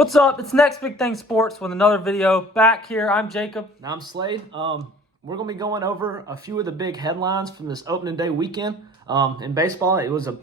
What's up? It's Next Big Thing Sports with another video. Back here, I'm Jacob. And I'm Slade. We're going to be going over a few of the big headlines from this opening day weekend. In baseball, it was a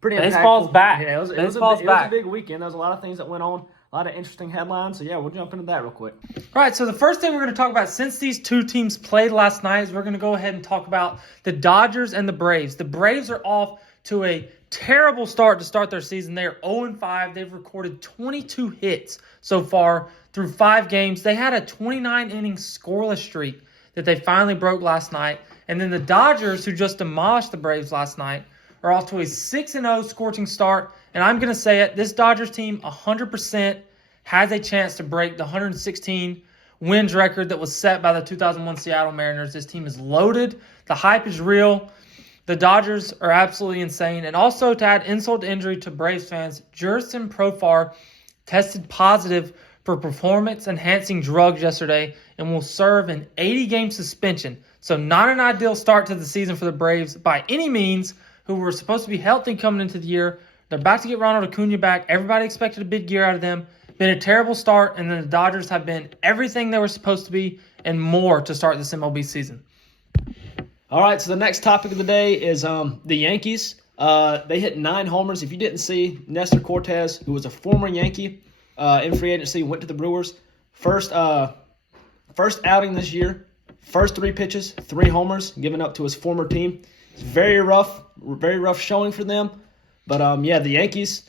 pretty Baseball's impactful. back. Yeah, it was a big weekend. There was a lot of things that went on, a lot of interesting headlines. So, yeah, we'll jump into that real quick. All right, so the first thing we're going to talk about, since these two teams played last night, is we're going to go ahead and talk about the Dodgers and the Braves. The Braves are off to a terrible start to start their season. They are 0-5. They've recorded 22 hits so far through 5 games. They had a 29-inning scoreless streak that they finally broke last night. And then the Dodgers, who just demolished the Braves last night, are off to a 6-0 scorching start. And I'm going to say it, this Dodgers team 100% has a chance to break the 116 wins record that was set by the 2001 Seattle Mariners. This team is loaded. The hype is real. The Dodgers are absolutely insane. And also, to add insult to injury to Braves fans, Jurickson Profar tested positive for performance-enhancing drugs yesterday and will serve an 80-game suspension. So not an ideal start to the season for the Braves by any means, who were supposed to be healthy coming into the year. They're about to get Ronald Acuna back. Everybody expected a big year out of them. Been a terrible start, and then the Dodgers have been everything they were supposed to be and more to start this MLB season. All right, so the next topic of the day is the Yankees. They hit 9 homers. If you didn't see, Nestor Cortez, who was a former Yankee in free agency, went to the Brewers. First outing this year, first 3 pitches, 3 homers, given up to his former team. It's very rough showing for them. But, the Yankees,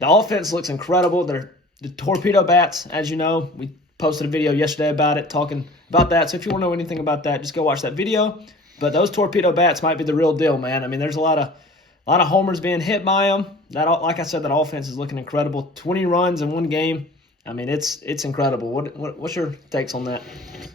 the offense looks incredible. They're the torpedo bats, as you know. We posted a video yesterday about it, talking about that. So if you want to know anything about that, just go watch that video. But those torpedo bats might be the real deal, man. I mean, there's a lot of homers being hit by them. Like I said, that offense is looking incredible. 20 runs in one game. I mean, it's incredible. What's your takes on that?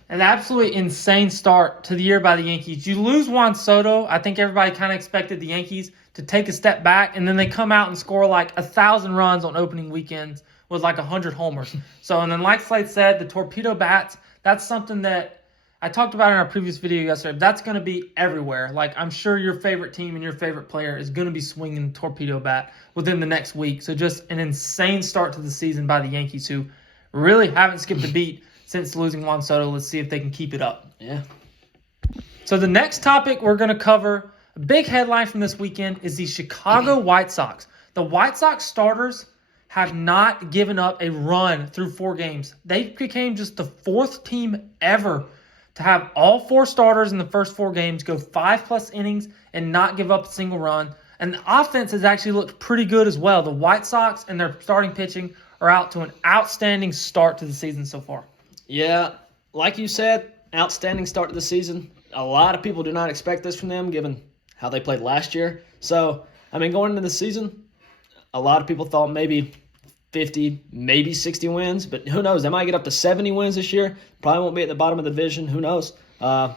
An absolutely insane start to the year by the Yankees. You lose Juan Soto. I think everybody kind of expected the Yankees to take a step back, and then they come out and score like 1,000 runs on opening weekends with like 100 homers. And then like Slade said, the torpedo bats, that's something that I talked about in our previous video yesterday. That's going to be everywhere. Like, I'm sure your favorite team and your favorite player is going to be swinging the torpedo bat within the next week. So just an insane start to the season by the Yankees, who really haven't skipped a beat since losing Juan Soto. Let's see if they can keep it up. Yeah. So the next topic we're going to cover, a big headline from this weekend, is the Chicago White Sox. The White Sox starters have not given up a run through 4 games. They became just the 4th team ever to have all 4 starters in the first 4 games go 5+ innings and not give up a single run. And the offense has actually looked pretty good as well. The White Sox and their starting pitching are out to an outstanding start to the season so far. Yeah, like you said, outstanding start to the season. A lot of people do not expect this from them, given how they played last year. So, I mean, going into the season, a lot of people thought maybe 50, maybe 60 wins, but who knows? They might get up to 70 wins this year. Probably won't be at the bottom of the division. Who knows?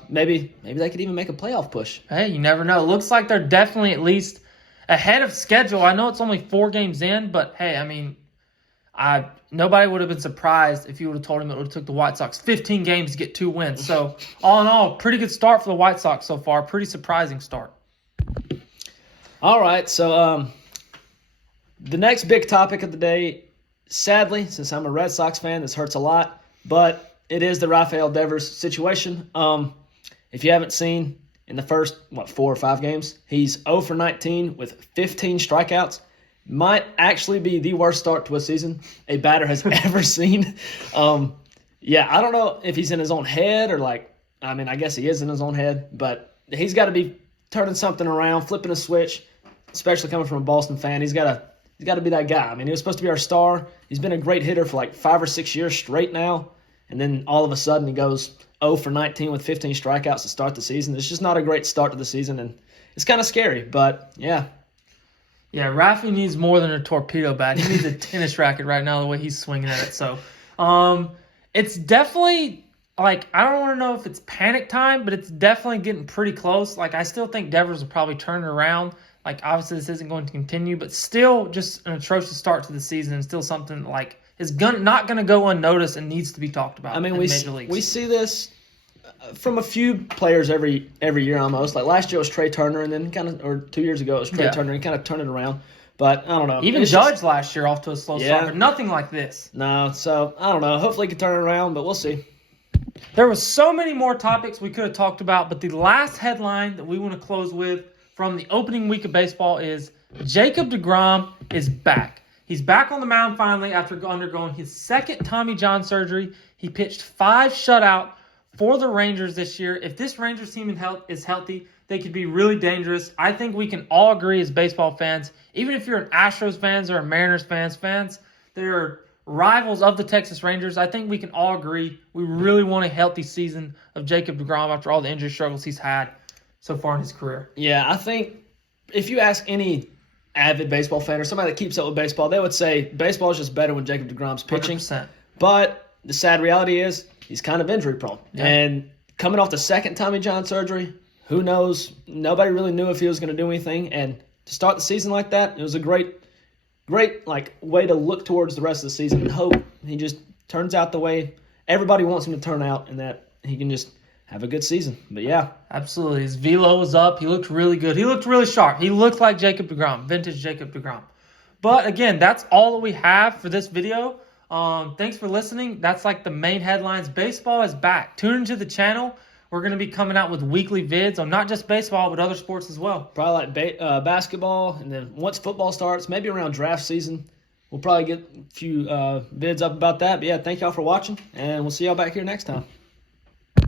Maybe they could even make a playoff push. Hey, you never know. Looks like they're definitely at least ahead of schedule. I know it's only 4 games in, but hey, I mean, nobody would have been surprised if you would have told him it would have took the White Sox 15 games to get 2 wins. So, all in all, pretty good start for the White Sox so far. Pretty surprising start. All right, so the next big topic of the day, sadly, since I'm a Red Sox fan, this hurts a lot, but it is the RAFAEL Devers situation. If you haven't seen, in the first, 4 or 5 games, he's 0 for 19 with 15 strikeouts. Might actually be the worst start to a season a batter has ever seen. I don't know if he's in his own head or I guess he is in his own head, but he's got to be turning something around, flipping a switch, especially coming from a Boston fan. He's got to be that guy. I mean, he was supposed to be our star. He's been a great hitter for 5 or 6 years straight now, and then all of a sudden he goes 0 for 19 with 15 strikeouts to start the season. It's just not a great start to the season, and it's kind of scary, but yeah. Yeah, Rafi needs more than a torpedo bat. He needs a tennis racket right now, the way he's swinging at it. So, it's definitely, I don't want to know if it's panic time, but it's definitely getting pretty close. I still think Devers will probably turn it around. Obviously this isn't going to continue, but still just an atrocious start to the season and still something is not going to go unnoticed and needs to be talked about. I mean, in we Major Leagues. We see this from a few players every year almost. Last year it was Trey Turner, and then or 2 years ago it was Trey Turner, and kind of turned it around. But I don't know. Even It's Judge last year off to a slow Yeah. start, but nothing like this. No, so I don't know. Hopefully he can turn it around, but we'll see. There was so many more topics we could have talked about, but the last headline that we want to close with from the opening week of baseball is Jacob deGrom is back. He's back on the mound finally after undergoing his second Tommy John surgery. He pitched 5 shutout for the Rangers this year. If this Rangers team is healthy, they could be really dangerous. I think we can all agree as baseball fans, even if you're an Astros fans or a Mariners fans, they're rivals of the Texas Rangers. I think we can all agree we really want a healthy season of Jacob deGrom after all the injury struggles he's had so far in his career. Yeah, I think if you ask any avid baseball fan or somebody that keeps up with baseball, they would say baseball is just better when Jacob deGrom's pitching. 100%. But the sad reality is he's kind of injury prone. Yeah. And coming off the second Tommy John surgery, who knows? Nobody really knew if he was going to do anything. And to start the season like that, it was a great way to look towards the rest of the season and hope he just turns out the way everybody wants him to turn out and that he can just have a good season. But yeah. Absolutely. His velo was up. He looked really good. He looked really sharp. He looked like Jacob deGrom, vintage Jacob deGrom. But again, that's all that we have for this video. Thanks for listening. That's like the main headlines. Baseball is back. Tune into the channel. We're going to be coming out with weekly vids on not just baseball, but other sports as well. Probably like basketball. And then once football starts, maybe around draft season, we'll probably get a few vids up about that. But yeah, thank y'all for watching. And we'll see y'all back here next time.